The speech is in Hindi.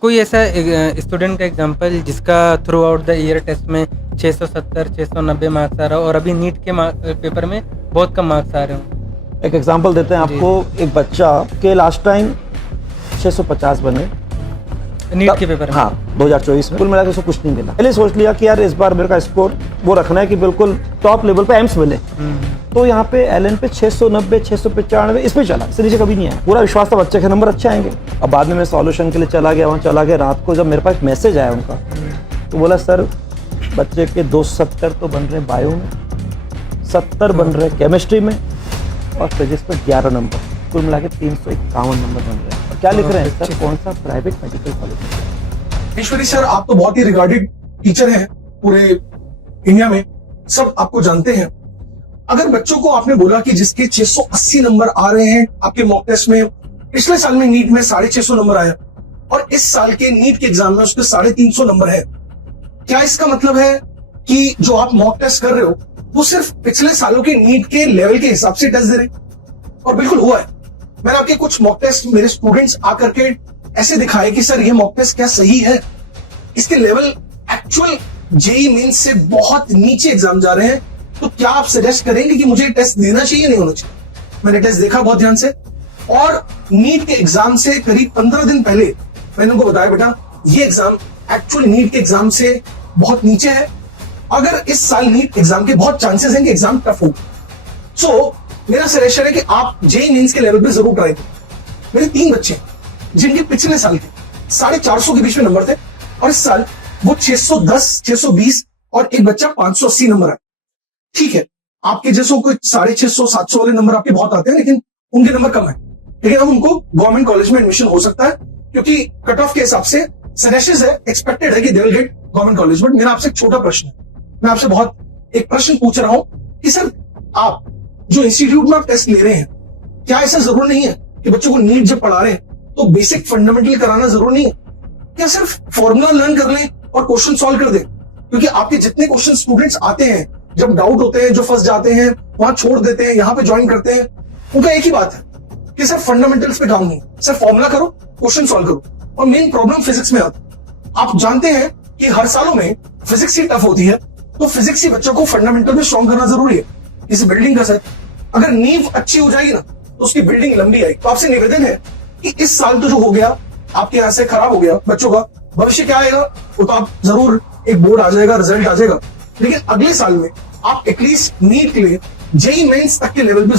कोई ऐसा स्टूडेंट का एग्जांपल जिसका throughout the year test में 670 690 मार्क्स आ रहा हो और अभी नीट के पेपर में बहुत कम मार्क्स आ रहे हो? एक एग्जांपल देते हैं आपको। एक बच्चा के लास्ट टाइम 650 बने नीट के पेपर में। हाँ 2024 में। कुल मिला के उसको कुछ नहीं मिला। पहले सोच लिया कि यार इस बार मेरे का स्कोर वो रखना है कि बिल्कुल टॉप लेवल पे एम्स मिले। तो यहाँ पे एलएन पे 690 695 इस पे चला, इससे नीचे कभी नहीं आया। पूरा विश्वास था बच्चे के नंबर अच्छे आएंगे। अब बाद में मैं सॉल्यूशन के लिए चला गया, वहाँ चला गया। रात को जब मेरे पास मैसेज आया उनका, तो बोला सर बच्चे के 270 तो बन रहे बायो में, 70 बन रहे केमिस्ट्री में और फिजिक्स में 11 नंबर, कुल मिला के 351 नंबर बन रहे हैं। और क्या लिख रहे हैं सर, कौन सा प्राइवेट मेडिकल कॉलेज। ईश्वरी सर, आप तो बहुत ही रिगार्डेड टीचर हैं पूरे इंडिया में, सब आपको जानते हैं। अगर बच्चों को आपने बोला कि जिसके 680 नंबर आ रहे हैं आपके मॉक टेस्ट में, पिछले साल में नीट में 650 नंबर आया और इस साल के नीट के एग्जाम में उसके 350 नंबर है, क्या इसका मतलब है कि जो आप मॉक टेस्ट कर रहे हो वो सिर्फ पिछले सालों के नीट के लेवल के हिसाब से टेस्ट दे रहे? और बिल्कुल हुआ है। मैंने आपके कुछ मॉक टेस्ट मेरे स्टूडेंट्स आकर के ऐसे दिखाए कि सर ये मॉक टेस्ट क्या सही है, इसके लेवल एक्चुअल जेईई मेंस से बहुत नीचे एग्जाम जा रहे हैं। तो क्या आप सजेस्ट करेंगे कि मुझे टेस्ट देना चाहिए, नहीं होना चाहिए? मैंने टेस्ट देखा बहुत ध्यान से और नीट के एग्जाम से करीब 15 दिन पहले मैंने उनको बताया बेटा ये एग्जाम एक्चुअल नीट के एग्जाम से बहुत नीचे है। अगर इस साल नीट एग्जाम के बहुत चांसेस हैं कि एग्जाम टफ हो, सो मेरा सजेशन है कि आप जेईई मेंस के लेवल पे जरूर ट्राई करें। मेरे 3 बच्चे जिनके पिछले साल के 450 के बीच में नंबर थे और इस साल वो 610 620 और एक बच्चा 580 नंबर है। ठीक है, आपके जैसों को 650 700 वाले नंबर आपके बहुत आते हैं, लेकिन उनके नंबर कम है। लेकिन अब उनको गवर्नमेंट कॉलेज में एडमिशन हो सकता है क्योंकि कट ऑफ के हिसाब से सजेशंस है, एक्सपेक्टेड है कि they will get government college. But मेरा आपसे एक छोटा प्रश्न है, मैं आपसे बहुत एक प्रश्न पूछ रहा हूं कि सर आप जो इंस्टीट्यूट में आप टेस्ट ले रहे हैं, क्या ऐसा जरूर नहीं है कि बच्चों को नीट जब पढ़ा रहे हैं तो बेसिक फंडामेंटल कराना जरूर नहीं है? क्या सिर्फ फॉर्मूला लर्न कर लें और क्वेश्चन सॉल्व कर दें? क्योंकि आपके जितने क्वेश्चन स्टूडेंट्स आते हैं, जब डाउट होते हैं, जो फंस जाते हैं, वहां छोड़ देते हैं, यहाँ पे ज्वाइन करते हैं, उनका एक ही बात है कि सर फंडामेंटल्स पे काम नहीं, सर फॉर्मूला करो, क्वेश्चन सॉल्व करो। और मेन प्रॉब्लम फिजिक्स में आता है। आप जानते हैं कि हर सालों में फिजिक्स ही टफ होती है, तो फिजिक्स ही बच्चों को फंडामेंटल में स्ट्रॉन्ग करना जरूरी है। इस बिल्डिंग का सर अगर नींव अच्छी हो जाएगी ना तो उसकी बिल्डिंग लंबी आएगी। तो आपसे निवेदन है कि इस साल तो जो हो गया आपके यहाँ से खराब हो गया, बच्चों का भविष्य क्या आएगा वो तो आप जरूर एक बोर्ड आ जाएगा, रिजल्ट आ जाएगा, लेकिन अगले साल में आप एटलीस्ट नीट के लिए जेईई मेंस तक के लेवल पे